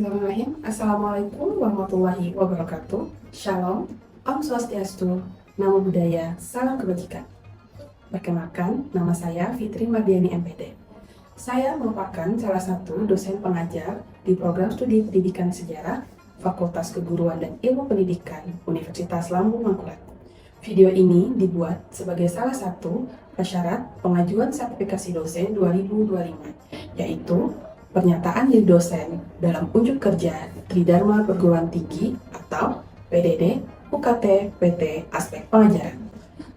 Bismillahirrahmanirrahim. Assalamualaikum warahmatullahi wabarakatuh. Shalom, Om Swastiastu, Namo Buddhaya, Salam Kebajikan. Perkenalkan, nama saya Fitri Mardiani MPD. Saya merupakan salah satu dosen pengajar di program studi pendidikan sejarah Fakultas Keguruan dan Ilmu Pendidikan Universitas Lambung Mangkurat. Video ini dibuat sebagai salah satu prasyarat pengajuan sertifikasi dosen 2025, yaitu pernyataan diri dosen dalam unjuk kerja Tridharma Perguruan Tinggi atau PDD UKT PT Aspek Pengajaran.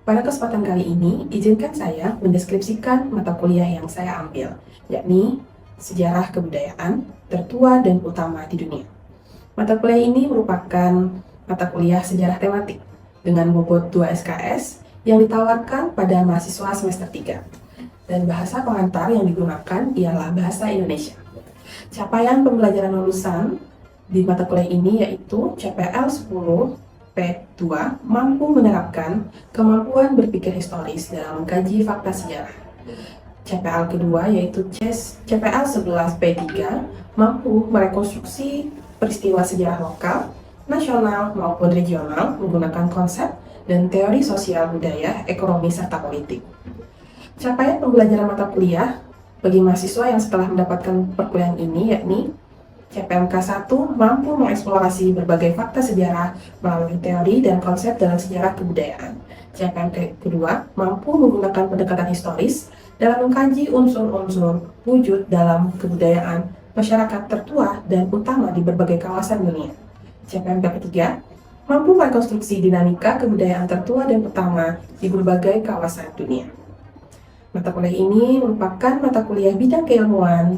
Pada kesempatan kali ini, izinkan saya mendeskripsikan mata kuliah yang saya ambil, yakni Sejarah Kebudayaan Tertua dan Utama di Dunia. Mata kuliah ini merupakan mata kuliah sejarah tematik dengan bobot 2 SKS yang ditawarkan pada mahasiswa semester 3. Dan bahasa pengantar yang digunakan ialah bahasa Indonesia. Capaian pembelajaran lulusan di mata kuliah ini yaitu CPL 10 P2 mampu menerapkan kemampuan berpikir historis dalam mengkaji fakta sejarah. CPL kedua yaitu CPL 11 P3 mampu merekonstruksi peristiwa sejarah lokal, nasional maupun regional menggunakan konsep dan teori sosial budaya, ekonomi, serta politik. Capaian pembelajaran mata kuliah bagi mahasiswa yang setelah mendapatkan perkuliahan ini yakni CPMK 1 mampu mengeksplorasi berbagai fakta sejarah melalui teori dan konsep dalam sejarah kebudayaan. CPMK kedua mampu menggunakan pendekatan historis dalam mengkaji unsur-unsur wujud dalam kebudayaan masyarakat tertua dan utama di berbagai kawasan dunia. CPMK ketiga mampu merekonstruksi dinamika kebudayaan tertua dan utama di berbagai kawasan dunia. Mata kuliah ini merupakan mata kuliah bidang keilmuan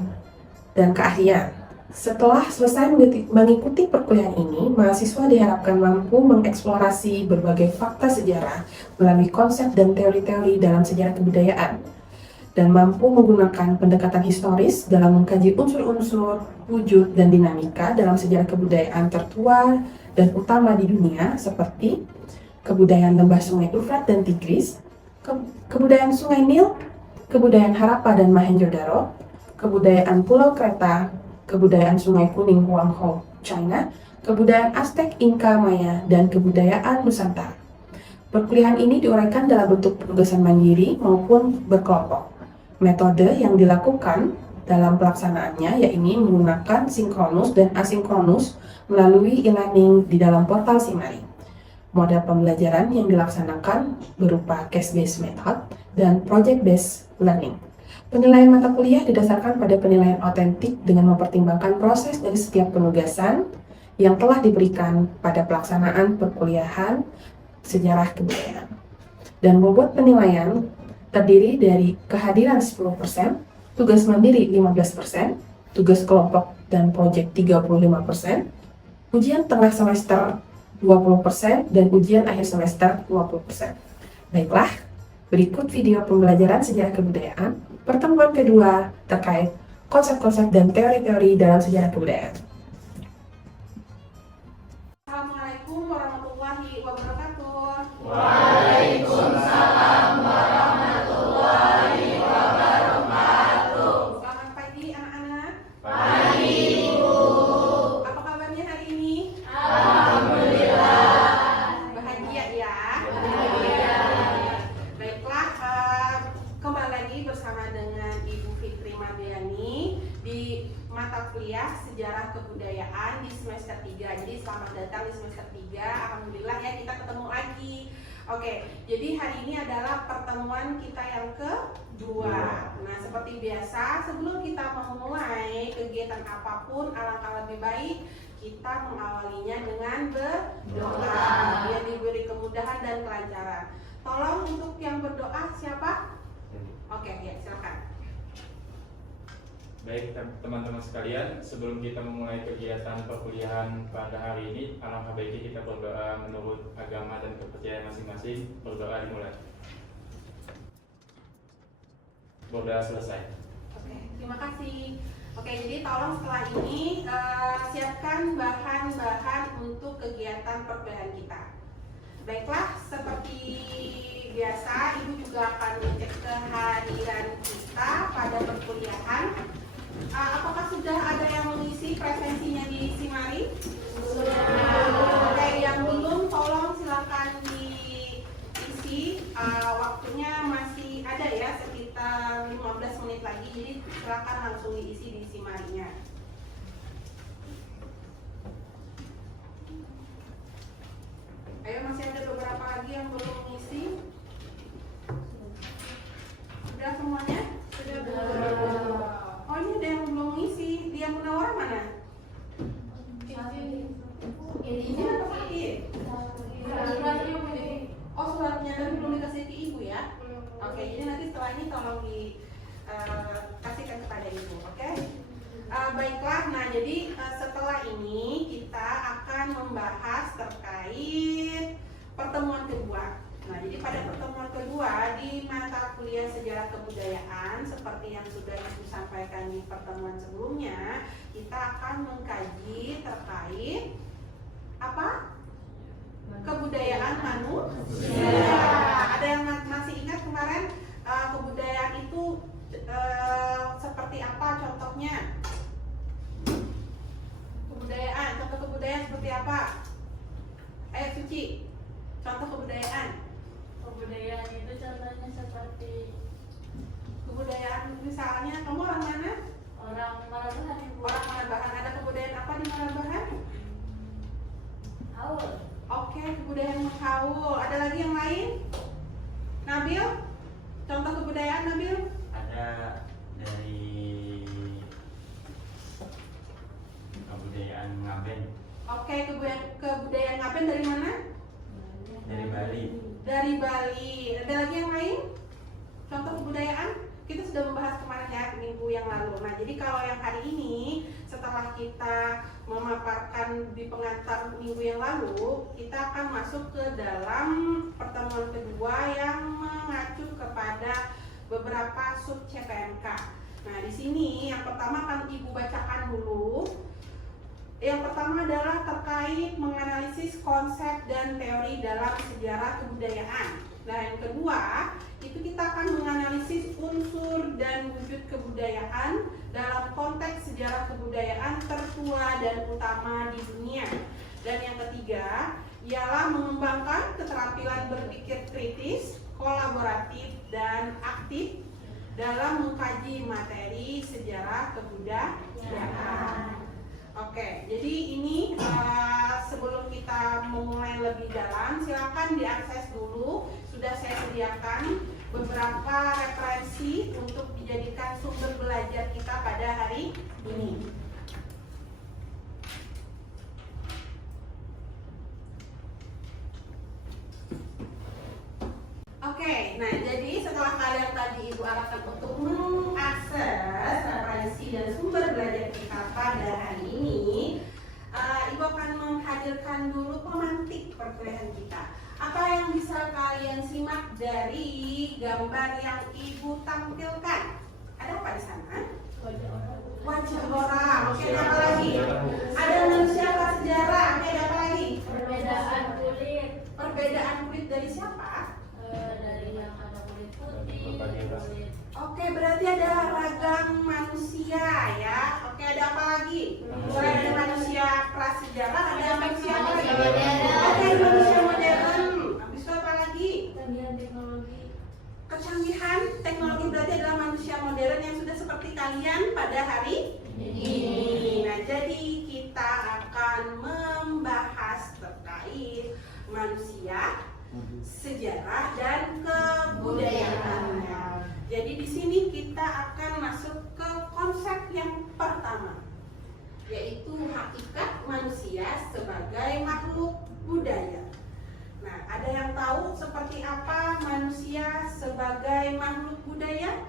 dan keahlian. Setelah selesai mengikuti perkuliahan ini, mahasiswa diharapkan mampu mengeksplorasi berbagai fakta sejarah melalui konsep dan teori-teori dalam sejarah kebudayaan, dan mampu menggunakan pendekatan historis dalam mengkaji unsur-unsur wujud dan dinamika dalam sejarah kebudayaan tertua dan utama di dunia seperti kebudayaan lembah sungai Efrat dan Tigris, kebudayaan Sungai Nil, kebudayaan Harappa dan Mohenjo-daro, kebudayaan Pulau Kreta, kebudayaan Sungai Kuning Huanghe, China, kebudayaan Aztec, Inca, Maya, dan kebudayaan Nusantara. Perkuliahan ini diuraikan dalam bentuk penugasan mandiri maupun berkelompok. Metode yang dilakukan dalam pelaksanaannya yakni menggunakan sinkronus dan asinkronus melalui e-learning di dalam portal Simari. Model pembelajaran yang dilaksanakan berupa case-based method dan project-based learning. Penilaian mata kuliah didasarkan pada penilaian otentik dengan mempertimbangkan proses dari setiap penugasan yang telah diberikan pada pelaksanaan perkuliahan sejarah kebudayaan. Dan bobot penilaian terdiri dari kehadiran 10%, tugas mandiri 15%, tugas kelompok dan proyek 35%, ujian tengah semester 20%, dan ujian akhir semester 20%. Baiklah, berikut video pembelajaran sejarah kebudayaan pertemuan kedua terkait konsep-konsep dan teori-teori dalam sejarah kebudayaan. Assalamualaikum warahmatullahi wabarakatuh. Waalaikumsalam warahmatullahi wabarakatuh. Selamat pagi anak-anak. Pagi, Bu. Apa kabarnya hari ini? Alhamdulillah. Bahagia ya? Bahagia. Baiklah, kembali lagi bersama dengan Ibu Fitri Mardiani di mata kuliah Sejarah Kebudayaan di semester 3. Jadi selamat datang di semester 3. Alhamdulillah ya kita ketemu lagi. Oke, jadi hari ini adalah pertemuan kita yang kedua. Nah, seperti biasa, sebelum kita memulai kegiatan apapun, alangkah lebih baik kita mengawalinya dengan berdoa, biar diberi kemudahan dan kelancaran. Tolong untuk yang berdoa siapa? Oke, ya silakan. Baik teman-teman sekalian, sebelum kita memulai kegiatan perkuliahan pada hari ini, alangkah baiknya kita berdoa menurut agama dan kepercayaan masing-masing. Berdoa dimulai. Berdoa selesai. Oke, terima kasih. Oke, jadi tolong setelah ini siapkan bahan-bahan untuk kegiatan perkuliahan kita. Baiklah, seperti biasa, Ibu juga akan mengecek kehadiran kita pada perkuliahan. Apakah sudah ada yang mengisi presensinya di Simari? Oke, yang belum tolong silakan diisi. Waktunya masih ada ya, sekitar 15 menit lagi. Jadi silakan langsung diisi di Simarinya. Ayo, masih ada beberapa lagi yang belum mengisi. Sudah semuanya? Sudah. Oh, ini ada yang belum mengisi. Dia Munawar mana? Ini apa sakit? Oh, suratnya tapi belum dikasih ke ibu ya? Oke, jadi nanti setelah ini tolong dikasihkan kepada ibu, oke? Baiklah, nah jadi setelah ini kita akan membahas terkait pertemuan kedua. Nah, jadi pada pertemuan kedua di mata kuliah sejarah kebudayaan seperti yang sudah Ibu sampaikan di pertemuan sebelumnya, kita akan mengkaji terkait apa? Kebudayaan manusia. Ada yang masih ingat kemarin kebudayaan itu seperti apa contohnya? Contoh kebudayaan seperti apa? Ayo Suci, contoh kebudayaan. Kebudayaan itu contohnya seperti Kebudayaan misalnya, kamu orang mana? orang Marabahan, Ibu. Orang Marabahan. Ada kebudayaan apa di Marabahan? Haul. Oke, kebudayaan Menghaul. Ada lagi yang lain? Nabil? Contoh kebudayaan Nabil? Ada dari kebudayaan Ngaben, Oke, kebudayaan Ngaben dari mana? dari Bali. Dari Bali. Ada lagi yang lain? Contoh kebudayaan? Kita sudah membahas kemarin ya, minggu yang lalu. Nah, jadi kalau yang hari ini, setelah kita memaparkan di pengantar minggu yang lalu, kita akan masuk ke dalam pertemuan kedua yang mengacu kepada beberapa sub CPMK. Nah, di sini yang pertama akan Ibu bacakan dulu. Yang pertama adalah terkait menganalisis konsep dan teori dalam sejarah kebudayaan. Nah, yang kedua, itu kita akan menganalisis unsur dan wujud kebudayaan dalam konteks sejarah kebudayaan tertua dan utama di dunia. Dan yang ketiga, ialah mengembangkan keterampilan berpikir kritis, kolaboratif, dan aktif dalam mengkaji materi sejarah kebudayaan. Oke, jadi ini sebelum kita memulai lebih dalam, silakan diakses dulu. Sudah saya sediakan beberapa referensi untuk dijadikan sumber belajar kita pada hari ini. Oke, nah jadi setelah kalian tadi Ibu arahkan untuk mengakses referensi dan sumber belajar kita pada hari ini, Ibu akan menghadirkan dulu pemantik perkuliahan kita. Apa yang bisa kalian simak dari gambar yang Ibu tampilkan? Ada apa di sana? Wajah orang. Oke, apa lagi? Ada manusia prasejarah. Oke, ada apa lagi? Perbedaan kulit. Perbedaan kulit dari siapa? Dari yang ada kulit putih, kulit. Oke, berarti ada ragam manusia ya. Oke, ada apa lagi? Selain ada manusia prasejarah, ada manusia apa lagi? Oke, manusia modern. Habis itu apa lagi? Kecanggihan teknologi. Kecanggihan teknologi berarti adalah manusia modern yang sudah seperti kalian pada hari ini. Nah, jadi kita akan membahas terkait manusia, sejarah, dan kebudayaannya. Jadi di sini kita akan masuk ke konsep yang pertama, yaitu hakikat manusia sebagai makhluk budaya. Nah, ada yang tahu seperti apa manusia sebagai makhluk budaya?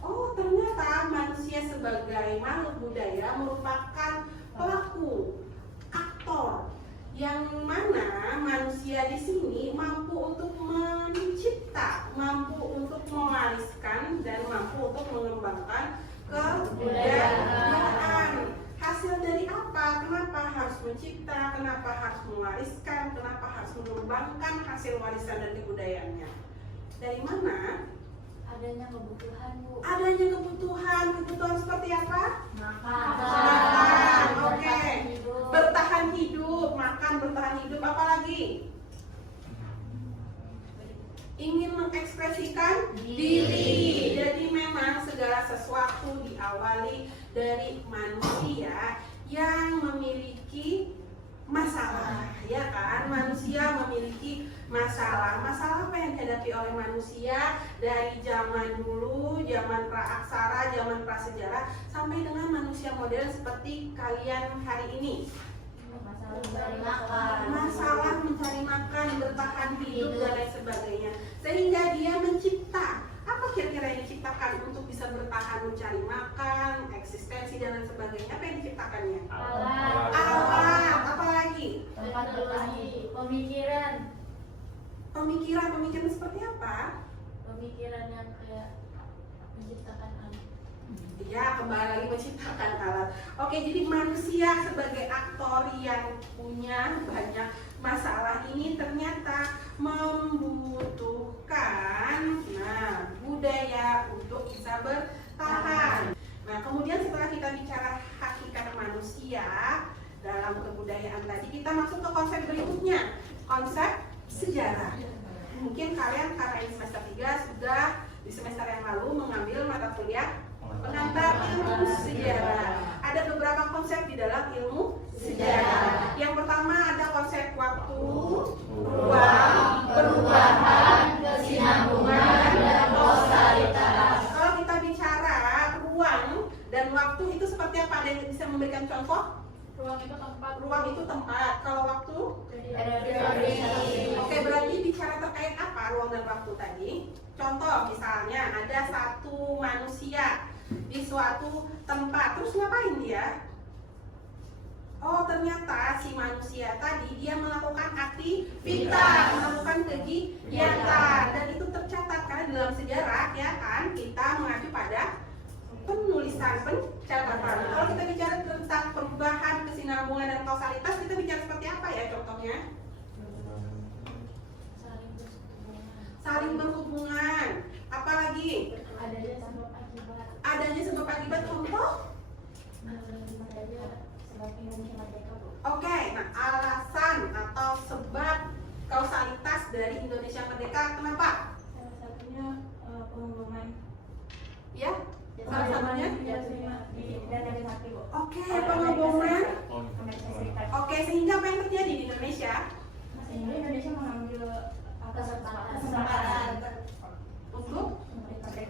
Oh, ternyata manusia sebagai makhluk budaya merupakan pelaku, aktor, yang mana manusia di sini mampu untuk mencipta, mampu untuk mewariskan, dan mampu untuk mengembangkan kebudayaan. Hasil dari apa? Kenapa harus mencipta? Kenapa harus mewariskan? Kenapa harus mengembangkan hasil warisan dan kebudayaannya? Dari mana adanya kebutuhan, Bu. Adanya kebutuhan seperti apa? Makan. Makan, oke. Bertahan hidup. Bertahan hidup, makan, bertahan hidup, apa lagi? Ingin mengekspresikan diri. Jadi memang segala sesuatu diawali dari manusia yang memiliki masalah, ya kan? Manusia memiliki masalah. Masalah apa yang dihadapi oleh manusia dari zaman dulu, zaman praaksara, zaman prasejarah, sampai dengan manusia modern seperti kalian hari ini. Mencari makan. Masalah mencari makan, bertahan hidup dan lain sebagainya. Sehingga dia mencipta. Apa kira-kira yang diciptakan untuk bisa bertahan mencari makan, eksistensi dan lain sebagainya? Apa yang diciptakannya? Alat. Alat, apa lagi? Tempat berlagi. Pemikiran. Pemikiran seperti apa? Pemikiran yang kayak menciptakan alat. Ya, kembali lagi menciptakan alat. Oke, jadi manusia sebagai aktor yang punya banyak masalah ini ternyata membutuhkan budaya untuk bisa bertahan. Nah, kemudian setelah kita bicara hakikat manusia dalam kebudayaan tadi, kita masuk ke konsep berikutnya, konsep sejarah. Mungkin kalian karena ini semester 3 sudah di semester yang lalu mengambil mata kuliah pengantar ilmu sejarah. Ada beberapa konsep di dalam ilmu sejarah. Yang pertama ada konsep waktu, ruang, perubahan, kesinambungan, dan kausalitas. Kalau kita bicara ruang dan waktu itu seperti apa? Ada yang bisa memberikan contoh? Ruang itu tempat. Ruang itu tempat. Kalau waktu? Periode. Oke, berarti bicara terkait apa ruang dan waktu tadi? Contoh misalnya ada satu manusia di suatu tempat, terus ngapain dia? Oh, ternyata si manusia tadi dia melakukan aktivitas, melakukan kegiatan, dan itu tercatat karena dalam sejarah ya kan kita mengacu pada penulisan pencatatan. Kalau kita bicara tentang perubahan, kesinambungan dan kausalitas, kita bicara seperti apa ya contohnya? Saling berhubungan. Apalagi? Adanya sebab akibat. Adanya sebab akibat, contoh? Sebab Indonesia merdeka, Bu. Oke, nah alasan atau sebab kausalitas dari Indonesia merdeka kenapa? Salah satunya pengumuman. Ya, salah satunya? di Dana Sakti, Bu. Oke, pengeboman. Amerika Serikat. Oke, sehingga apa yang terjadi di Indonesia? Sehingga Indonesia mengambil kesempatan Untuk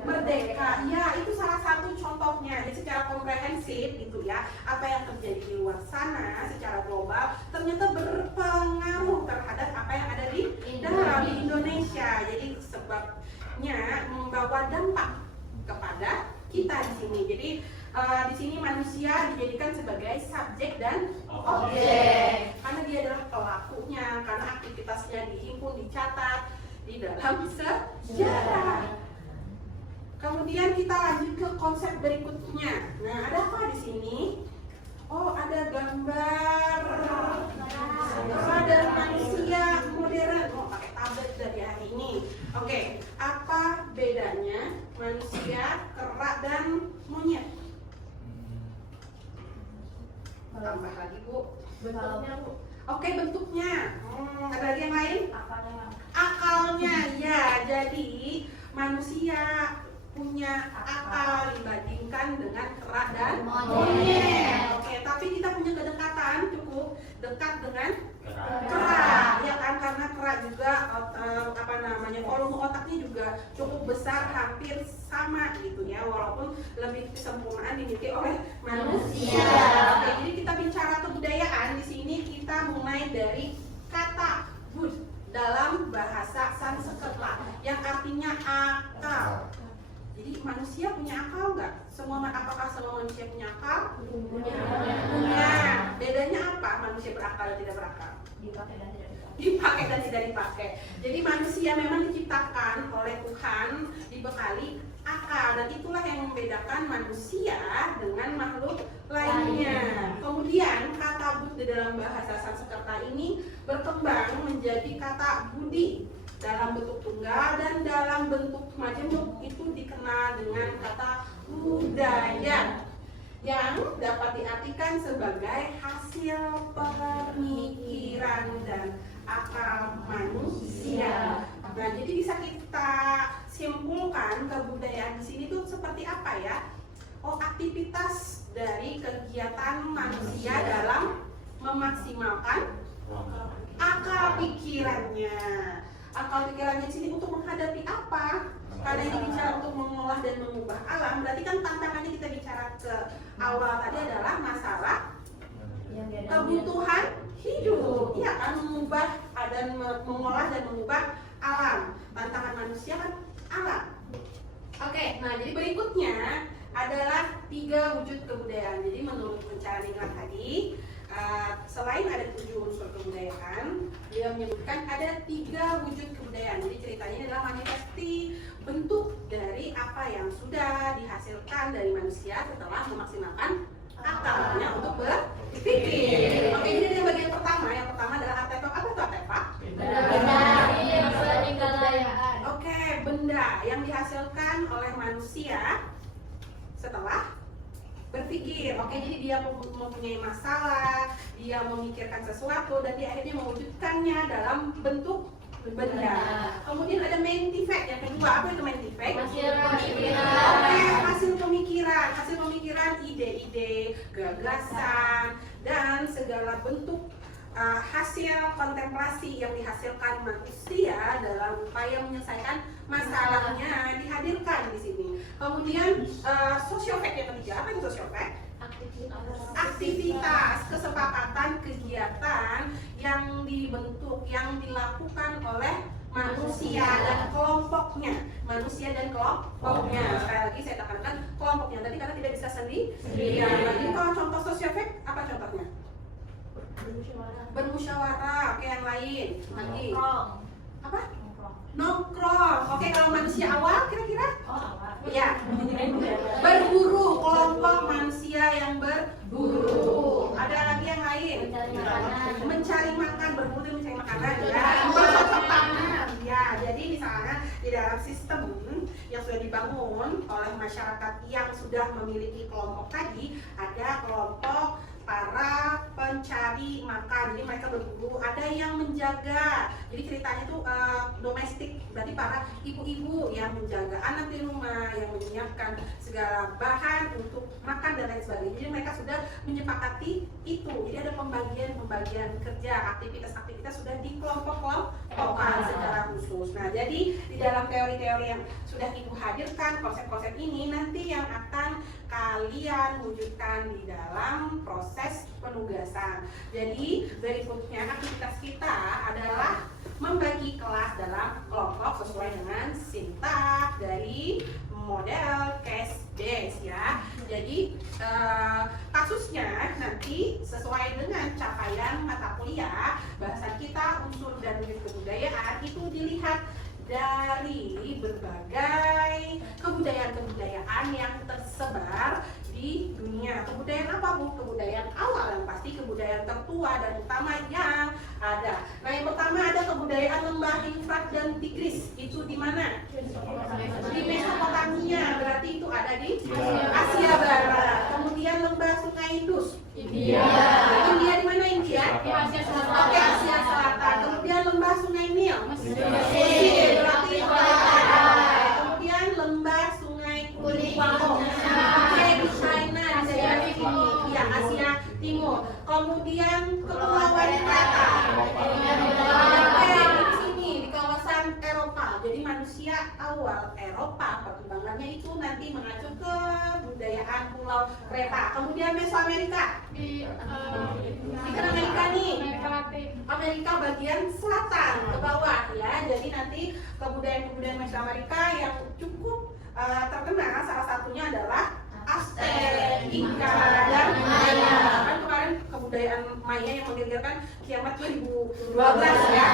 merdeka. Ya, itu salah satu contohnya. Jadi secara komprehensif gitu ya, apa yang terjadi di luar sana secara global ternyata berpengaruh terhadap apa yang ada di dalam di Indonesia. Jadi sebabnya membawa dampak kepada kita di sini. Jadi di sini manusia dijadikan sebagai subjek dan objek. Karena dia adalah pelakunya, karena aktivitasnya dihimpun, dicatat di dalam sejarah. Kemudian kita lanjut ke konsep berikutnya. Nah, ada apa di sini? Oh, ada gambar manusia modern. Oh, pakai tablet dari hari ini. Oke, apa bedanya manusia, kera, dan monyet? Tambah lagi, Bu. Bentuknya, Bu. Oke, bentuknya. Ada lagi yang lain? Akalnya. Akalnya, ya. Jadi manusia punya akal dibandingkan dengan kera dan monyet. Oke, tapi kita punya kedekatan cukup dekat dengan kera, ya kan? Karena kera juga volume otaknya juga cukup besar, hampir sama gitu ya, walaupun lebih kesempurnaan dimiliki oleh manusia. Oke, jadi kita bicara kebudayaan di sini kita mulai dari kata bud dalam bahasa Sanskerta yang artinya akal. Jadi manusia punya akal nggak? Apakah semua manusia punya akal? Punya. Bedanya apa manusia berakal dan tidak berakal? Dipakai dan tidak dipakai. Dipakai dan tidak dipakai. Jadi manusia memang diciptakan oleh Tuhan dibekali akal, dan itulah yang membedakan manusia dengan makhluk lainnya. Kemudian kata bud di dalam bahasa Sanskerta ini berkembang menjadi kata budi dalam bentuk tunggal dan dalam bentuk majemuk itu budaya yang dapat diartikan sebagai hasil pemikiran dan akal manusia. Nah, jadi bisa kita simpulkan kebudayaan di sini tuh seperti apa ya? Oh, aktivitas dari kegiatan manusia dalam memaksimalkan akal pikirannya. Akal pikirannya di sini untuk menghadapi apa? Karena ini bicara untuk mengolah dan mengubah alam, berarti kan tantangannya kita bicara ke awal tadi adalah masalah kebutuhan hidup. Iya kan, mengubah dan mengolah dan mengubah alam. Tantangan manusia kan alam. Oke, nah jadi berikutnya adalah 3 wujud kebudayaan. Jadi menurut pencarian England tadi, selain ada 7 unsur kebudayaan, dia menyebutkan ada 3 wujud kebudayaan. Jadi ceritanya ini adalah manifestasi bentuk dari apa yang sudah dihasilkan dari manusia setelah memaksimalkan akalnya untuk berpikir. Oke, jadi dari bagian pertama, yang pertama adalah artefak. Apa itu artefak? Oke, benda yang dihasilkan oleh manusia setelah berpikir. Oke, jadi dia mempunyai masalah, dia memikirkan sesuatu dan dia akhirnya mewujudkannya dalam bentuk benda. Kemudian ada main defect yang kedua. Apa itu main defect? Oke, hasil pemikiran, ide-ide, gagasan dan segala bentuk hasil kontemplasi yang dihasilkan manusia dalam upaya menyelesaikan masalahnya dihadirkan di sini. Kemudian sosiofact yang ketiga. Apa itu sosiofact? Aktivitas, kesepakatan, kegiatan yang dibentuk, yang dilakukan oleh manusia dan kelompoknya. Manusia dan kelompoknya. Sekali lagi saya tekankan kelompoknya. Tadi karena tidak bisa sendiri. Jadi kalau contoh sosiofact, apa contohnya? Bermusyawarah. Oke, yang lain lagi. Apa? Nongkrong. Oke, kalau manusia awal kira-kira? Ya. Berburu, kelompok manusia yang berburu. Ada lagi yang lain? Mencari makan, berburu mencari makanan. Ya, bercocok tanam. Ya, jadi misalnya di dalam sistem yang sudah dibangun oleh masyarakat yang sudah memiliki kelompok tadi, ada kelompok para pencari makan, jadi mereka berburu, ada yang menjaga, jadi ceritanya itu domestik, berarti para ibu-ibu yang menjaga anak di rumah, yang menyiapkan segala bahan untuk makan dan lain sebagainya. Jadi mereka sudah menyepakati itu, jadi ada pembagian kerja, aktivitas sudah dikelompok-kelompokkan secara khusus. Nah, jadi di dalam teori-teori yang sudah ibu hadirkan, konsep-konsep ini nanti yang akan kalian wujudkan di dalam proses penugasan. Jadi berikutnya aktivitas kita adalah membagi kelas dalam kelompok sesuai dengan sintak dari model case base ya. Jadi kasusnya nanti sesuai dengan capaian mata kuliah, bahasan kita unsur dan wujud kebudayaan itu dilihat dari berbagai kebudayaan-kebudayaan yang tersebar di dunia. Kebudayaan apa, Bu? Kebudayaan awal yang pasti kebudayaan tertua dan utama yang ada. Nah, yang pertama ada kebudayaan lembah Efrat dan Tigris. Itu di mana? Di Mesopotamia. Berarti itu ada di Asia Barat. Kemudian lembah Sungai Indus. India di mana India? Asia Selatan. Oke, Asia Selatan. Kemudian lembah Sungai Nil. Mesir. Berarti kemudian lembah Sungai Kuning. Oke, di China, di Asia Timur. Kemudian Kepulauan Kreta. Oke, di sini di kawasan Eropa. Jadi manusia awal Eropa perkembangannya itu nanti mengacu ke budayaan Pulau Kreta. Kemudian Mesoamerika. Di Amerika nih, Amerika bagian selatan ke bawah ya. Jadi nanti kebudayaan Mesoamerika yang cukup terkenal salah satunya adalah Aztec, Inca, dan Maya. Kan kemarin kebudayaan Maya yang menggegerkan kiamat 2012 ya.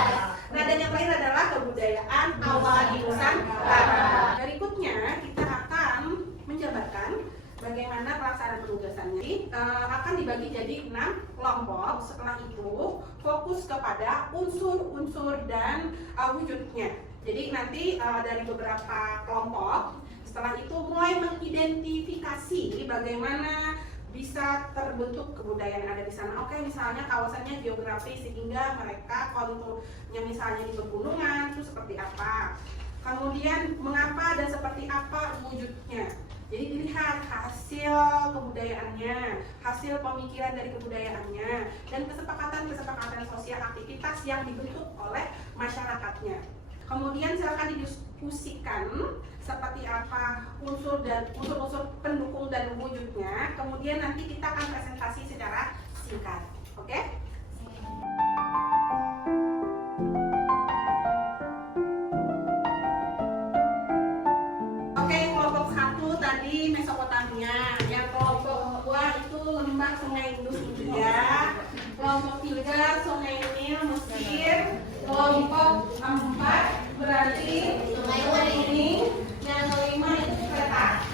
Nah, dan yang lain adalah kebudayaan awal di Nusantara. Berikutnya kita akan menjabarkan bagaimana pelaksanaan penugasannya. Akan dibagi jadi 6 kelompok. Setelah itu fokus kepada unsur-unsur dan wujudnya. Jadi nanti dari beberapa kelompok setelah itu mulai mengidentifikasi bagaimana bisa terbentuk kebudayaan yang ada di sana. Oke, misalnya kawasannya geografis sehingga mereka konturnya misalnya di pegunungan itu seperti apa. Kemudian mengapa dan seperti apa wujudnya. Jadi dilihat hasil kebudayaannya, hasil pemikiran dari kebudayaannya, dan kesepakatan-kesepakatan sosial aktivitas yang dibentuk oleh masyarakatnya. Kemudian silakan didiskusikan seperti apa unsur-unsur pendukung dan wujudnya. Kemudian nanti kita akan presentasi secara singkat. Oke? Oke, kelompok 1 tadi Mesopotamia. Yang kelompok 2 itu lembah Sungai Indus India. Kelompok 3 Sungai Nil Mesir. Kelompok 4 berarti Sungai Kuning. Yang kelima itu kereta.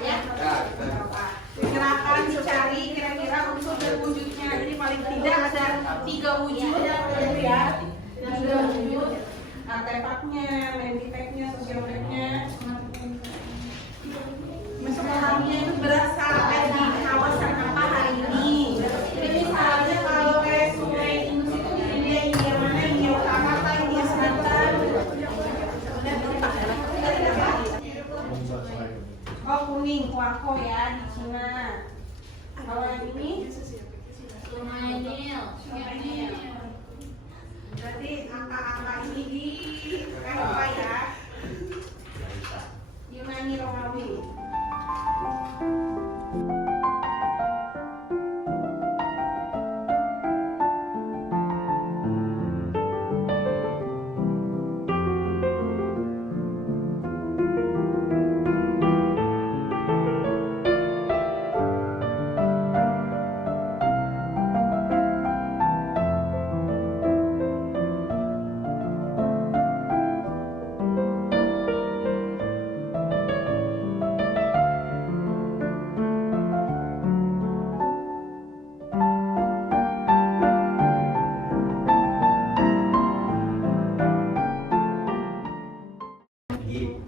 Ya. Gerakan dicari kira-kira unsur dan wujudnya. Jadi paling tidak ada 3 wujud ya. 3 wujud. Artefaknya, landifaknya, sosiofaknya. Mesopotamia itu berasal dari kawasan apa hari ini? Jadi misalnya kalau kayak Sungai Indus itu di India mana? India Utara atau India Selatan? Oh kuning, Kuako ya di Cina. Kalau yang ini? Sungai Nil. Berarti angka-angka ini di Eropa ya. Yunani Romawi.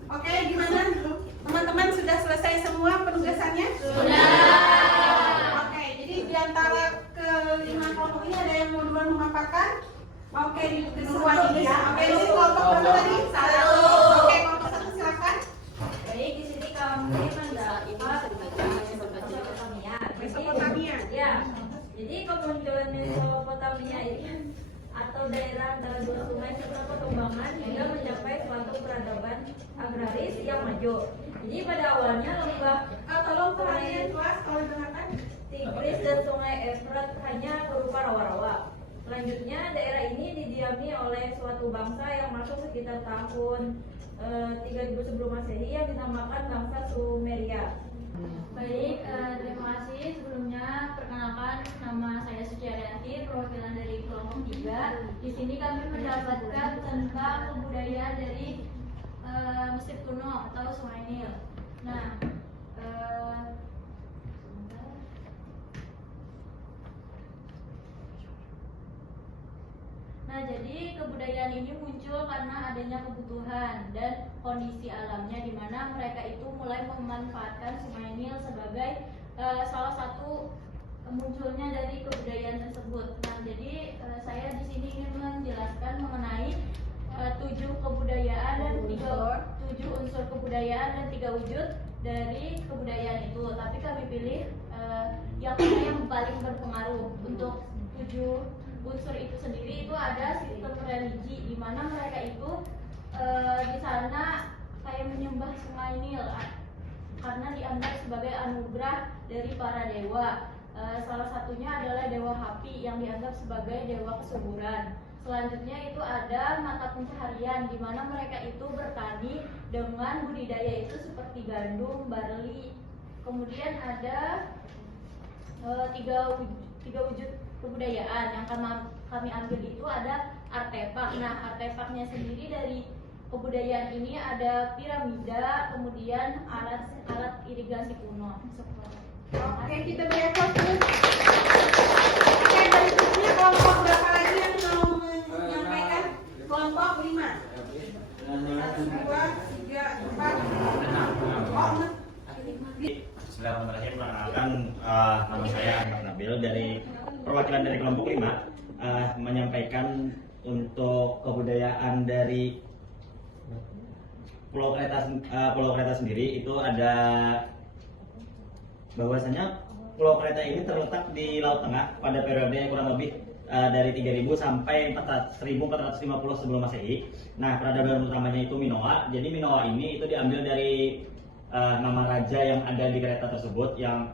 Oke, gimana? Teman-teman sudah selesai semua penugasannya? Sudah. Oke, jadi di antara kelima kelompok ini ada yang mau duluan memaparkan? Oke, duluan ini ya. Oke, ini kelompok berapa tadi? 1. Oke, kelompok 1 silakan. Baik, di sini kami mendapat Mesopotamia. Mesopotamia. Ya, jadi kemunculan Mesopotamia ini atau daerah antara dua sungai serta perkembangan hingga mencapai suatu peradaban agraris yang maju. Jadi pada awalnya lembah Tolong perhatian kelas kalau dengarkan. Tigris dan sungai Efrat hanya berupa rawa-rawa. Selanjutnya daerah ini didiami oleh suatu bangsa yang masuk sekitar tahun 3000 sebelum Masehi yang dinamakan bangsa Sumeria. Baik, terima kasih. Sebelumnya perkenalkan, nama saya Suciaryanti, perwakilan dari kelompok 3. Di sini kami mendapatkan tentang kebudayaan dari Mesir kuno atau Sungai Nil. Nah, jadi kebudayaan ini muncul karena adanya kebutuhan dan kondisi alamnya, di mana mereka itu mulai memanfaatkan Sungai Nil sebagai salah satu munculnya dari kebudayaan tersebut. Nah, jadi saya di sini ingin menjelaskan mengenai 7 kebudayaan dan 7 unsur kebudayaan dan 3 wujud dari kebudayaan itu. Tapi kami pilih yang paling berpengaruh. Untuk 7 unsur itu sendiri itu ada sistem religi, di mana mereka itu di sana kayak menyembah Sungai Nil karena dianggap sebagai anugerah dari para dewa. Salah satunya adalah dewa Hapi yang dianggap sebagai dewa kesuburan. Selanjutnya itu ada mata pencaharian, di mana mereka itu bertani dengan budidaya itu seperti gandum, barley. Kemudian ada 3 wujud kebudayaan yang kami ambil itu ada artefak. Nah, artefaknya sendiri dari kebudayaan ini ada piramida, kemudian alat irigasi kuno. Oke, kita beri aplaus dulu. Oke, berikutnya kelompok berapa lagi yang mau menyampaikan? Kelompok 25. 1, 2, 3, 4. Oh, Bismillahirrahmanirrahim. Perkenalkan, nama saya Ahmad Nabil dari perwakilan dari kelompok 5 menyampaikan untuk kebudayaan dari Pulau Kreta sendiri. Itu ada bahwasanya Pulau Kreta ini terletak di Laut Tengah pada periode kurang lebih dari 3000 sampai 1450 sebelum Masehi. Nah, peradaban utamanya itu Minoa. Jadi Minoa ini itu diambil dari nama raja yang ada di Kreta tersebut yang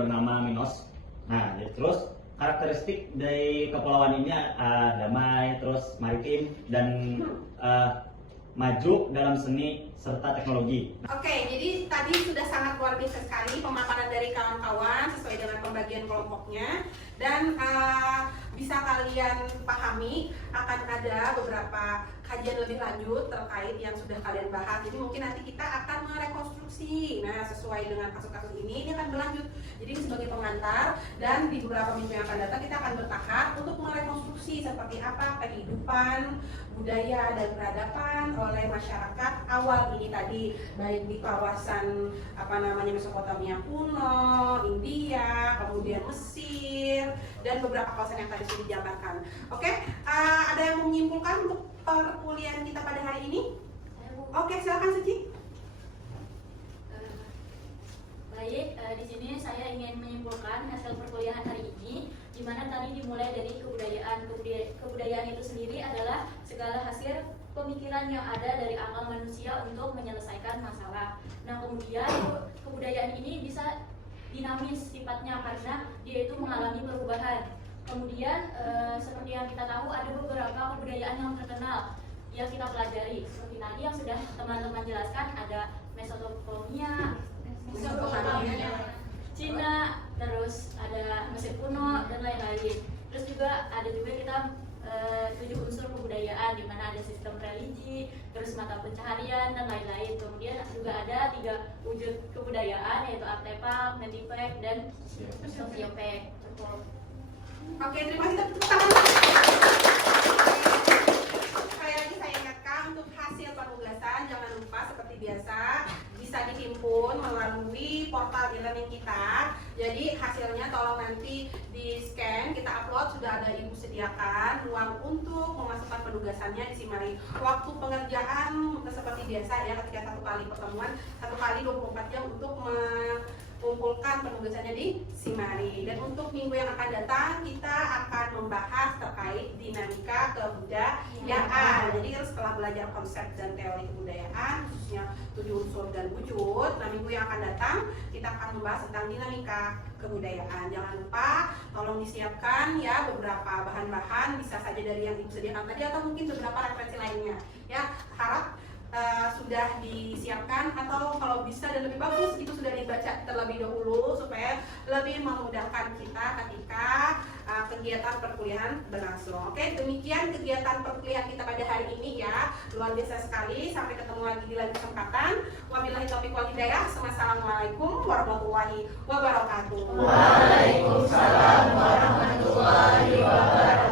bernama Minos. Nah, terus karakteristik dari kepulauan ini damai, terus maritim dan maju dalam seni serta teknologi. Oke, jadi tadi sudah sangat luar biasa sekali pemaparan dari kawan-kawan sesuai dengan pembagian kelompoknya, dan bisa kalian pahami akan ada beberapa kajian lebih lanjut terkait yang sudah kalian bahas. Jadi mungkin nanti kita akan merekonstruksi. Nah, sesuai dengan kasus-kasus ini akan berlanjut. Jadi sebagai pengantar, dan di beberapa minggu yang akan datang kita akan bertahap untuk merekonstruksi seperti apa kehidupan, budaya dan peradaban oleh masyarakat awal ini tadi, baik di kawasan Mesopotamia kuno, India, kemudian Mesir, dan beberapa kawasan yang tadi sudah dijabarkan. Oke, ada yang mau menyimpulkan untuk perkuliahan kita pada hari ini? Oke, silakan Suci. Baik, di sini saya ingin menyimpulkan hasil perkuliahan hari ini, di mana tadi dimulai dari kebudayaan. Kebudayaan itu sendiri adalah segala hasil pemikiran yang ada dari akal manusia untuk menyelesaikan masalah. Nah, kemudian kebudayaan ini bisa dinamis sifatnya karena dia itu mengalami perubahan. Kemudian seperti yang kita tahu, ada beberapa kebudayaan yang terkenal yang kita pelajari. Seperti tadi yang sudah teman-teman jelaskan, ada Mesopotamia, Cina, terus ada Mesir kuno dan lain-lain. Terus juga kita 7 unsur kebudayaan, di mana ada sistem religi, terus mata pencaharian dan lain-lain. Kemudian juga ada 3 wujud kebudayaan, yaitu artefak, netipak, dan sosiopek. Oke, terima kasih. Tepuk tangan. Sekali lagi saya ingatkan untuk hasil penugasan jangan lupa seperti biasa bisa dihimpun melalui portal e-learning kita. Jadi hasilnya tolong nanti di scan, kita upload, sudah ada ibu sediakan ruang untuk memasukkan penugasannya di Simari. Waktu pengerjaan seperti biasa ya, ketika 1 kali pertemuan, 1 kali 24 jam untuk mengumpulkan penugasannya di Simari. Dan untuk minggu yang akan datang kita akan membahas terkait dinamika kebudayaan. Jadi setelah belajar konsep dan teori kebudayaan, khususnya 7 unsur dan wujud, nah minggu yang akan datang kita akan membahas tentang dinamika kebudayaan. Jangan lupa tolong disiapkan ya beberapa bahan-bahan, bisa saja dari yang disediakan tadi atau mungkin beberapa referensi lainnya ya. Harap sudah disiapkan, atau kalau bisa dan lebih bagus itu sudah dibaca terlebih dahulu supaya lebih memudahkan kita ketika kegiatan perkuliahan berlangsung. Oke, demikian kegiatan perkuliahan kita pada hari ini ya. Luar biasa sekali. Sampai ketemu lagi di lain kesempatan. Wabillahi taufiq wal hidayah. Wassalamualaikum warahmatullahi wabarakatuh. Waalaikumsalam warahmatullahi wabarakatuh.